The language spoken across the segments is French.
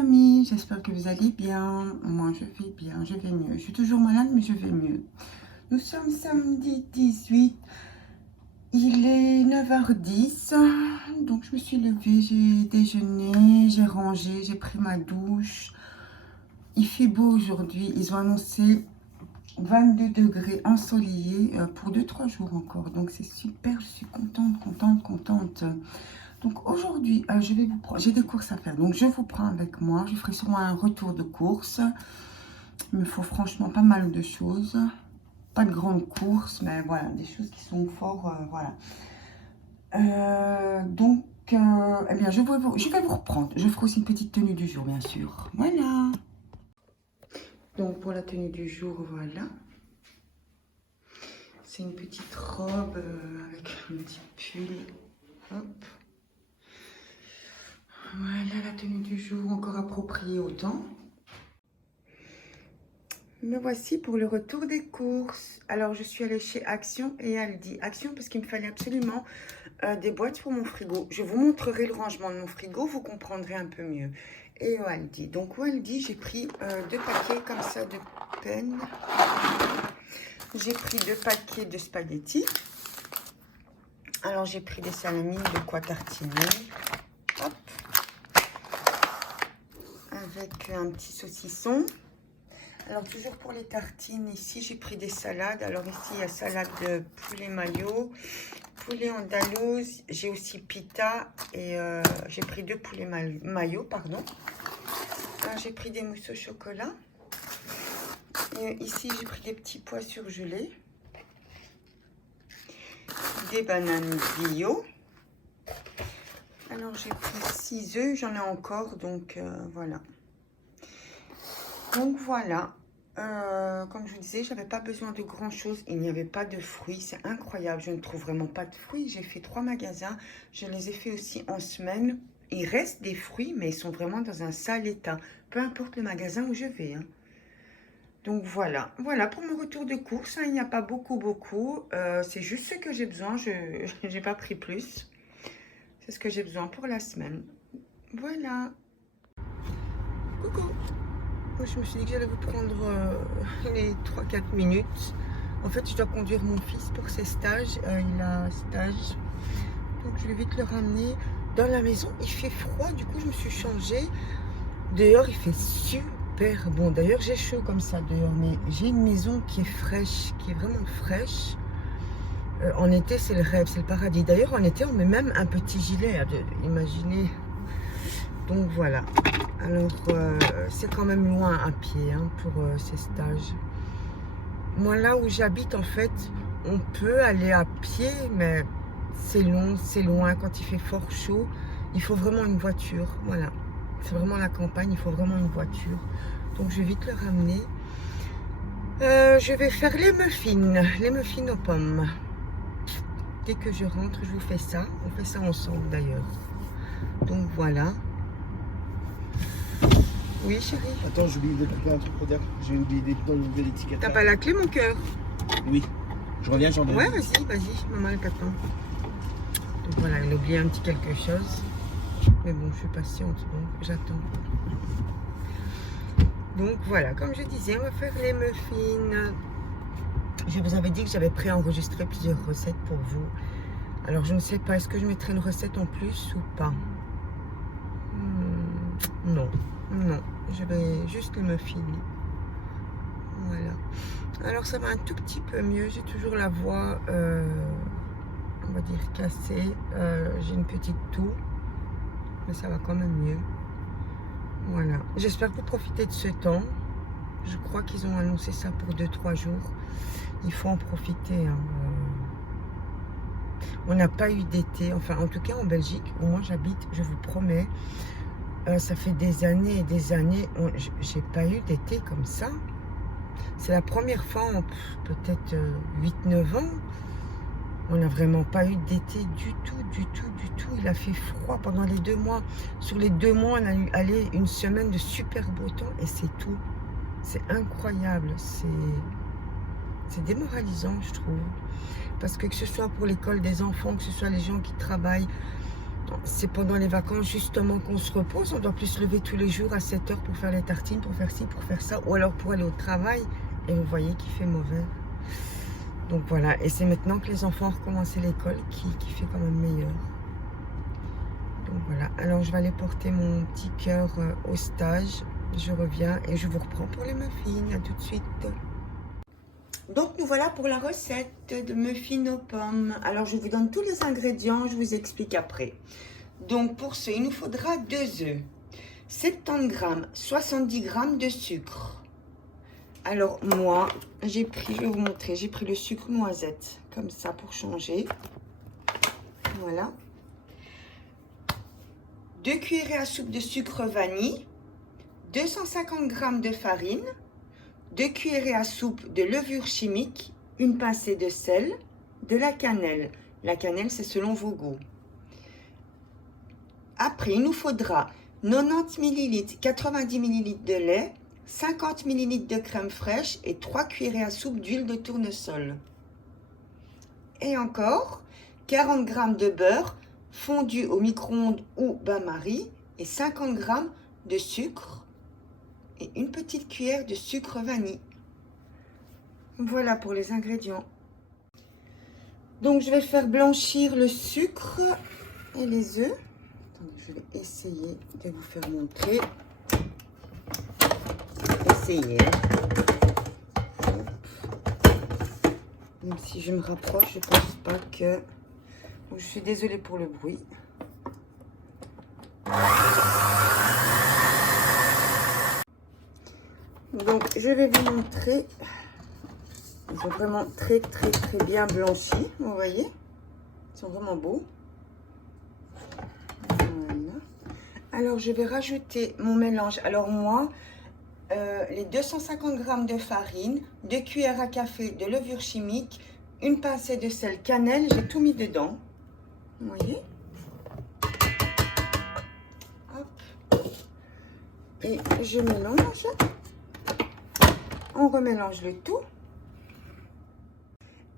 amis, j'espère que vous allez bien. Moi je vais bien, je vais mieux. Je suis toujours malade mais je vais mieux. Nous sommes samedi 18, il est 9h10. Donc je me suis levée, j'ai déjeuné, j'ai rangé, j'ai pris ma douche. Il fait beau aujourd'hui, ils ont annoncé 22 degrés ensoleillés pour 2-3 jours encore. Donc c'est super, je suis contente. Donc aujourd'hui, j'ai des courses à faire. Donc je vous prends avec moi. Je ferai sûrement un retour de course. Il me faut franchement pas mal de choses. Pas de grandes courses, mais voilà, des choses qui sont fort, voilà. Eh bien, je vais vous reprendre. Je ferai aussi une petite tenue du jour, bien sûr. Voilà. Donc pour la tenue du jour, voilà. C'est une petite robe avec un petit pull. Hop. Voilà la tenue du jour, encore appropriée au temps. Me voici pour le retour des courses. Alors, je suis allée chez Action et Aldi. Action parce qu'il me fallait absolument des boîtes pour mon frigo. Je vous montrerai le rangement de mon frigo, vous comprendrez un peu mieux. Et au Aldi. Donc, au Aldi, j'ai pris 2 paquets comme ça de peine. J'ai pris 2 paquets de spaghettis. Alors, j'ai pris des salamines, de quoi tartiner. Hop. Avec un petit saucisson. Alors toujours pour les tartines, ici j'ai pris des salades. Alors ici il y a salade de poulet mayo, poulet andalouse, j'ai aussi pita et j'ai pris 2 poulets mayo, pardon. J'ai pris des mousses au chocolat. Et ici j'ai pris des petits pois surgelés, des bananes bio. Alors j'ai pris 6 œufs, j'en ai encore, donc voilà. Donc voilà, comme je vous disais, j'avais pas besoin de grand chose. Il n'y avait pas de fruits, c'est incroyable. Je ne trouve vraiment pas de fruits. J'ai fait 3 magasins, je les ai fait aussi en semaine. Il reste des fruits, mais ils sont vraiment dans un sale état. Peu importe le magasin où je vais. Hein. Donc voilà, voilà pour mon retour de course. Hein, il n'y a pas beaucoup. C'est juste ce que j'ai besoin. Je n'ai pas pris plus. C'est ce que j'ai besoin pour la semaine. Voilà. Coucou. Je me suis dit que j'allais vous prendre les 3-4 minutes. En fait, je dois conduire mon fils pour ses stages. Il a stage. Donc, je vais vite le ramener dans la maison. Il fait froid, du coup, je me suis changée. Dehors, il fait super bon. D'ailleurs, j'ai chaud comme ça dehors. Mais j'ai une maison qui est fraîche, qui est vraiment fraîche. En été, c'est le rêve, c'est le paradis. D'ailleurs, en été, on met même un petit gilet. Imaginez. Donc, voilà. Alors, c'est quand même loin à pied hein, pour ces stages. Moi, là où j'habite, en fait, on peut aller à pied, mais c'est long, c'est loin. Quand il fait fort chaud, il faut vraiment une voiture. Voilà, c'est vraiment la campagne, il faut vraiment une voiture. Donc, je vais vite le ramener. Je vais faire les muffins aux pommes. Dès que je rentre, je vous fais ça. On fait ça ensemble, d'ailleurs. Donc, voilà. Oui, chérie. Attends, j'ai oublié de couper un truc pour dire. J'ai oublié d'enlever l'étiquette. T'as pas la clé, mon cœur? Oui. Je reviens, j'en ai. Ouais, vas-y, maman, elle t'attend. Donc voilà, elle a oublié un petit quelque chose. Mais bon, je suis patiente, donc j'attends. Donc voilà, comme je disais, on va faire les muffins. Je vous avais dit que j'avais préenregistré plusieurs recettes pour vous. Alors, je ne sais pas, est-ce que je mettrai une recette en plus ou pas? Non. Non, je vais juste le muffin. Voilà. Alors ça va un tout petit peu mieux. J'ai toujours la voix, on va dire cassée. J'ai une petite toux, mais ça va quand même mieux. Voilà. J'espère que vous profitez de ce temps. Je crois qu'ils ont annoncé ça pour 2-3 jours. Il faut en profiter. Hein. On n'a pas eu d'été, enfin en tout cas en Belgique, où moi j'habite, je vous promets. Ça fait des années et des années, j'ai pas eu d'été comme ça. C'est la première fois en peut-être 8-9 ans. On n'a vraiment pas eu d'été du tout. Il a fait froid pendant les 2 mois. Sur les 2 mois, on a eu une semaine de super beau temps et c'est tout. C'est incroyable. C'est démoralisant, je trouve. Parce que ce soit pour l'école des enfants, que ce soit les gens qui travaillent, c'est pendant les vacances justement qu'on se repose. On doit plus se lever tous les jours à 7 heures pour faire les tartines, pour faire ci, pour faire ça. Ou alors pour aller au travail. Et vous voyez qu'il fait mauvais. Donc voilà. Et c'est maintenant que les enfants ont recommencé l'école qui fait quand même meilleur. Donc voilà. Alors je vais aller porter mon petit cœur au stage. Je reviens et je vous reprends pour les muffins. À tout de suite. Donc nous voilà pour la recette de muffins aux pommes. Alors je vous donne tous les ingrédients, je vous explique après. Donc pour ce, il nous faudra 2 œufs, 70 g, 70 g de sucre. Alors moi, j'ai pris, je vais vous montrer, j'ai pris le sucre noisette, comme ça pour changer. Voilà. 2 cuillerées à soupe de sucre vanille, 250 g de farine, 2 cuillerées à soupe de levure chimique, une pincée de sel, de la cannelle. La cannelle, c'est selon vos goûts. Après, il nous faudra 90 ml, 90 ml de lait, 50 ml de crème fraîche et 3 cuillerées à soupe d'huile de tournesol. Et encore, 40 g de beurre fondu au micro-ondes ou bain-marie et 50 g de sucre et une petite cuillère de sucre vanille. Voilà pour les ingrédients. Donc je vais faire blanchir le sucre et les œufs. Attendez, je vais essayer de vous faire montrer. Essayez. Même si je me rapproche, je pense pas que... Je suis désolée pour le bruit. Donc, je vais vous montrer. Ils sont vraiment très bien blanchis. Vous voyez? Ils sont vraiment beaux. Voilà. Alors, je vais rajouter mon mélange. Alors, moi, les 250 g de farine, 2 cuillères à café de levure chimique, une pincée de sel, cannelle. J'ai tout mis dedans. Vous voyez? Hop. Et je mélange. On remélange le tout.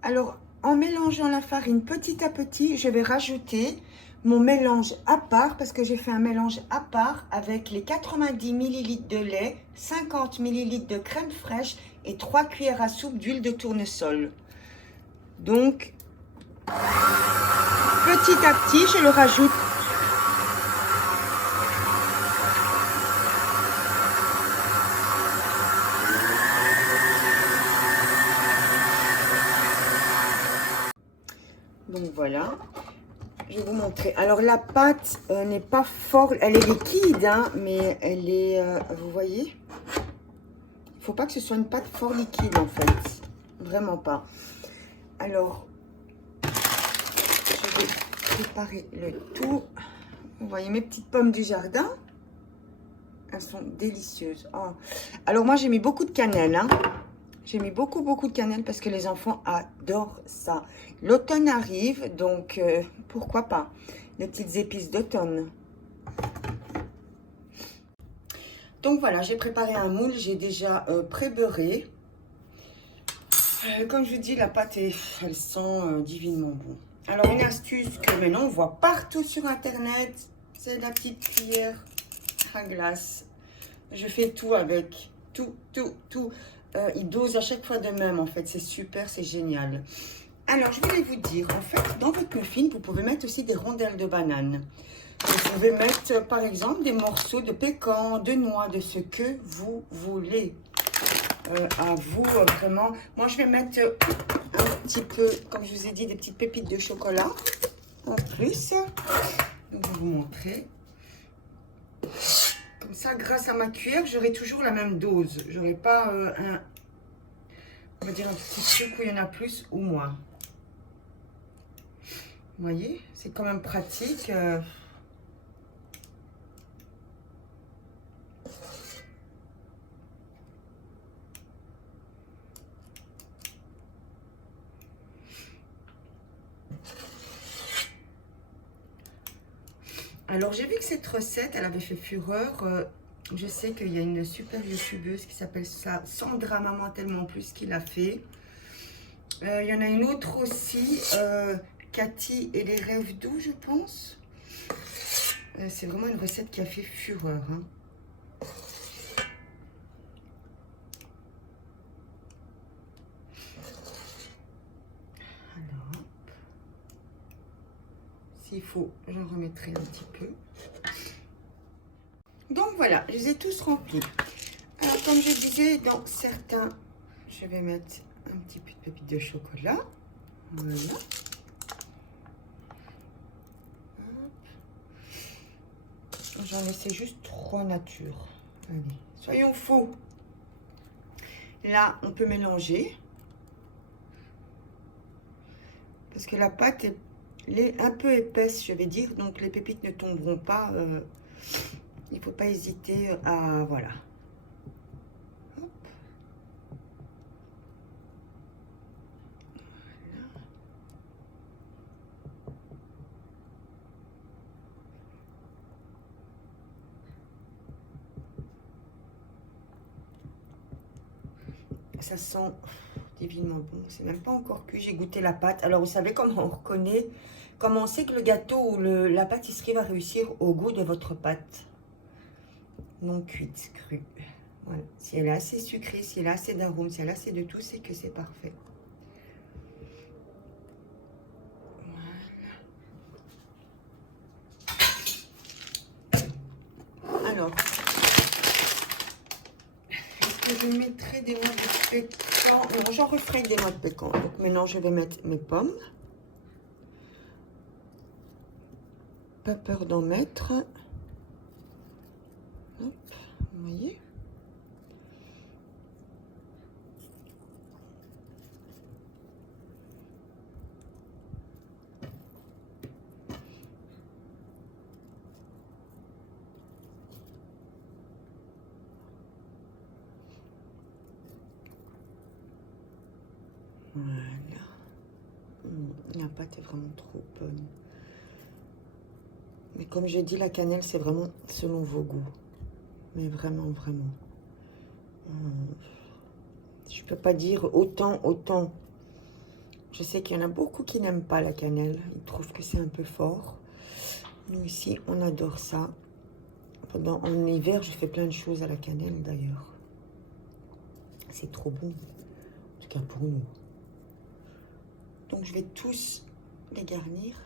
Alors, en mélangeant la farine petit à petit, je vais rajouter mon mélange à part, parce que j'ai fait un mélange à part avec les 90 ml de lait, 50 ml de crème fraîche et 3 cuillères à soupe d'huile de tournesol. Donc, petit à petit, je le rajoute. Donc voilà, je vais vous montrer. Alors la pâte n'est pas fort, elle est liquide, hein, mais elle est, vous voyez, il ne faut pas que ce soit une pâte fort liquide en fait, vraiment pas. Alors, je vais préparer le tout. Vous voyez mes petites pommes du jardin, elles sont délicieuses. Oh. Alors moi j'ai mis beaucoup de cannelle, hein. J'ai mis beaucoup de cannelle parce que les enfants adorent ça. L'automne arrive, donc pourquoi pas les petites épices d'automne. Donc voilà, j'ai préparé un moule, j'ai déjà pré-beurré. Comme je vous dis, la pâte, elle sent divinement bon. Alors une astuce que maintenant on voit partout sur internet, c'est la petite cuillère à glace. Je fais tout avec, tout. Il dose à chaque fois de même, en fait. C'est super, c'est génial. Alors, je voulais vous dire, en fait, dans votre muffin, vous pouvez mettre aussi des rondelles de banane. Vous pouvez mettre, par exemple, des morceaux de pécan, de noix, de ce que vous voulez. À vous, vraiment. Moi, je vais mettre un petit peu, comme je vous ai dit, des petites pépites de chocolat. En plus, je vais vous montrer. Comme ça, grâce à ma cuillère, j'aurai toujours la même dose. J'aurai pas on va dire un petit truc où il y en a plus ou moins. Vous voyez, c'est quand même pratique. Alors, j'ai vu que cette recette, elle avait fait fureur. Je sais qu'il y a une super youtubeuse qui s'appelle Sandra Maman Tellement Plus qui l'a fait. Il y en a une autre aussi, Cathy et les rêves doux, je pense. C'est vraiment une recette qui a fait fureur. Hein. Alors, s'il faut, j'en remettrai un petit peu. Donc voilà, je les ai tous remplis. Alors, comme je disais, dans certains, je vais mettre un petit peu de pépites de chocolat. Voilà. J'en laissais juste 3 natures. Allez, soyons faux. Là, on peut mélanger. Parce que la pâte est un peu épaisse, je vais dire. Donc, les pépites ne tomberont pas. Il ne faut pas hésiter à... Voilà. Hop. Ça sent divinement bon. C'est même pas encore cuit. J'ai goûté la pâte. Alors, vous savez comment on reconnaît, comment on sait que le gâteau ou la pâtisserie va réussir au goût de votre pâte non cuite, crue. Voilà. Si elle est assez sucrée, si elle a assez d'arôme, si elle a assez de tout, c'est que c'est parfait. Voilà. Alors, je mettrai des noix de pécan. Non, j'en referai des noix de pécan. Donc maintenant, je vais mettre mes pommes. Pas peur d'en mettre. Hop, vous voyez. Voilà. La pâte est vraiment trop bonne. Mais comme j'ai dit, la cannelle, c'est vraiment selon vos goûts. Mais vraiment, vraiment. Je peux pas dire autant. Je sais qu'il y en a beaucoup qui n'aiment pas la cannelle. Ils trouvent que c'est un peu fort. Nous, ici, on adore ça. En hiver, je fais plein de choses à la cannelle, d'ailleurs. C'est trop bon. En tout cas, pour nous. Donc, je vais tous les garnir.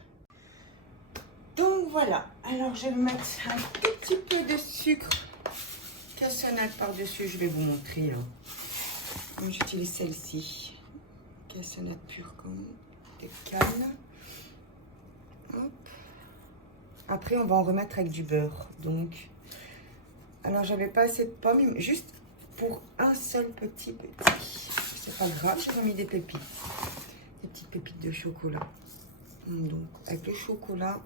Donc, voilà. Alors, je vais mettre un tout petit peu de sucre cassonade par-dessus. Je vais vous montrer. Hein. J'utilise celle-ci. Cassonade pure comme de canne. Hop. Après, on va en remettre avec du beurre. Donc, alors, j'avais pas assez de pommes. Juste pour un seul petit. C'est pas grave. J'ai remis des pépites. Des petites pépites de chocolat. Donc, avec le chocolat.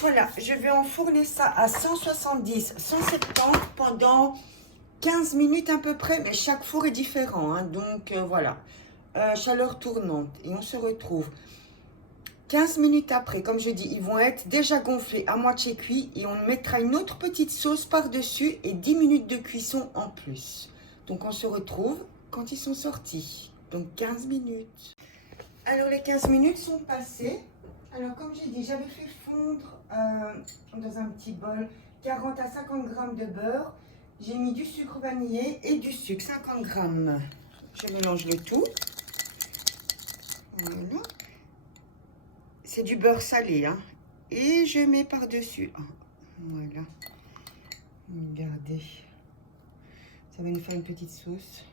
Voilà, je vais enfourner ça à 170, 170 pendant 15 minutes à peu près, mais chaque four est différent. Hein, donc, voilà, chaleur tournante. Et on se retrouve 15 minutes après. Comme je dis, ils vont être déjà gonflés, à moitié cuits. Et on mettra une autre petite sauce par-dessus et 10 minutes de cuisson en plus. Donc, on se retrouve quand ils sont sortis. Donc, 15 minutes. Alors, les 15 minutes sont passées. Alors, comme j'ai dit, j'avais fait fondre dans un petit bol 40 à 50 grammes de beurre. J'ai mis du sucre vanillé et du sucre, 50 grammes. Je mélange le tout. Voilà. C'est du beurre salé. Hein. Et je mets par-dessus. Voilà. Regardez. Ça va nous faire une petite sauce.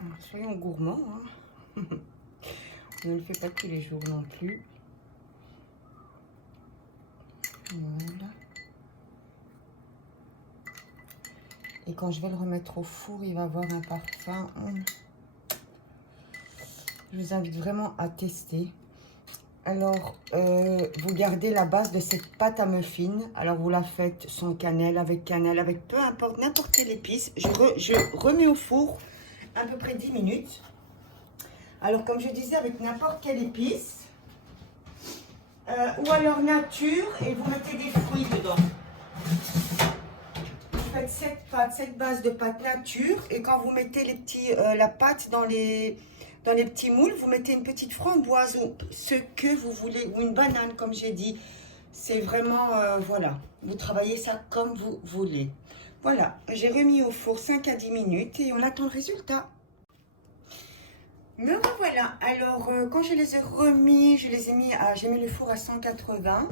Alors, soyons gourmands. Hein. On ne le fait pas tous les jours non plus. Voilà. Et quand je vais le remettre au four, il va avoir un parfum. Je vous invite vraiment à tester. Alors, vous gardez la base de cette pâte à muffins. Alors, vous la faites sans cannelle, avec peu importe, n'importe quelle épice. Je remets au four à peu près 10 minutes. Alors, comme je disais, avec n'importe quelle épice. Ou alors nature, et vous mettez des fruits dedans. Vous faites 7 pâte, cette base de pâte nature. Et quand vous mettez les petits, la pâte dans les petits moules, vous mettez une petite framboise ou ce que vous voulez, ou une banane, comme j'ai dit. C'est vraiment, voilà, vous travaillez ça comme vous voulez. Voilà, j'ai remis au four 5 à 10 minutes et on attend le résultat. Me voilà. Alors, quand je les ai remis, j'ai mis le four à 180,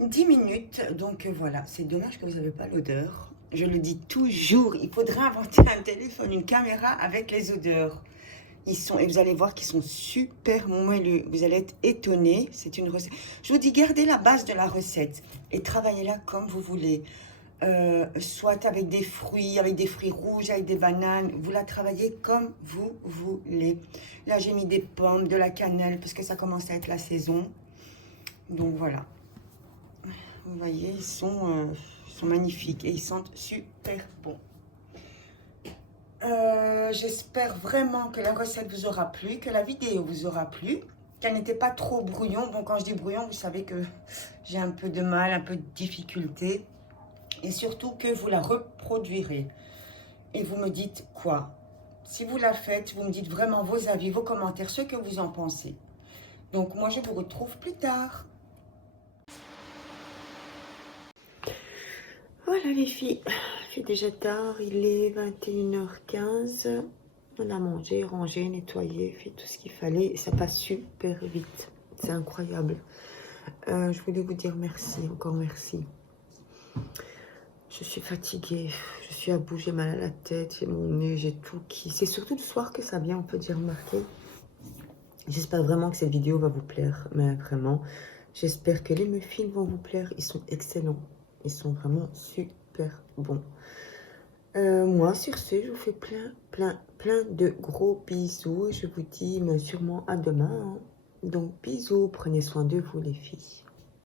10 minutes. Donc, voilà, c'est dommage que vous n'avez pas l'odeur. Je le dis toujours, il faudrait inventer un téléphone, une caméra avec les odeurs. Et vous allez voir qu'ils sont super moelleux. Vous allez être étonnés. C'est une recette. Je vous dis, gardez la base de la recette et travaillez-la comme vous voulez. Soit avec des fruits rouges, avec des bananes. Vous la travaillez comme vous voulez. Là, j'ai mis des pommes, de la cannelle, parce que ça commence à être la saison. Donc, voilà. Vous voyez, ils sont magnifiques et ils sentent super bon. J'espère vraiment que la recette vous aura plu, que la vidéo vous aura plu, qu'elle n'était pas trop brouillon. Bon, quand je dis brouillon, vous savez que j'ai un peu de mal, un peu de difficulté. Et surtout que vous la reproduirez. Et vous me dites quoi? Si vous la faites, vous me dites vraiment vos avis, vos commentaires, ce que vous en pensez. Donc, moi, je vous retrouve plus tard. Voilà les filles, il fait déjà tard, il est 21h15. On a mangé, rangé, nettoyé, fait tout ce qu'il fallait. Et ça passe super vite. C'est incroyable. Je voulais vous dire merci, encore merci. Je suis fatiguée. Je suis à bout, j'ai mal à la tête, j'ai mon nez, j'ai tout qui... C'est surtout le soir que ça vient, on peut dire, remarquer. J'espère vraiment que cette vidéo va vous plaire. Mais vraiment, j'espère que les muffins vont vous plaire. Ils sont excellents. Ils sont vraiment super bons. Moi, sur ce, je vous fais plein de gros bisous. Je vous dis sûrement à demain. Hein. Donc, bisous. Prenez soin de vous, les filles.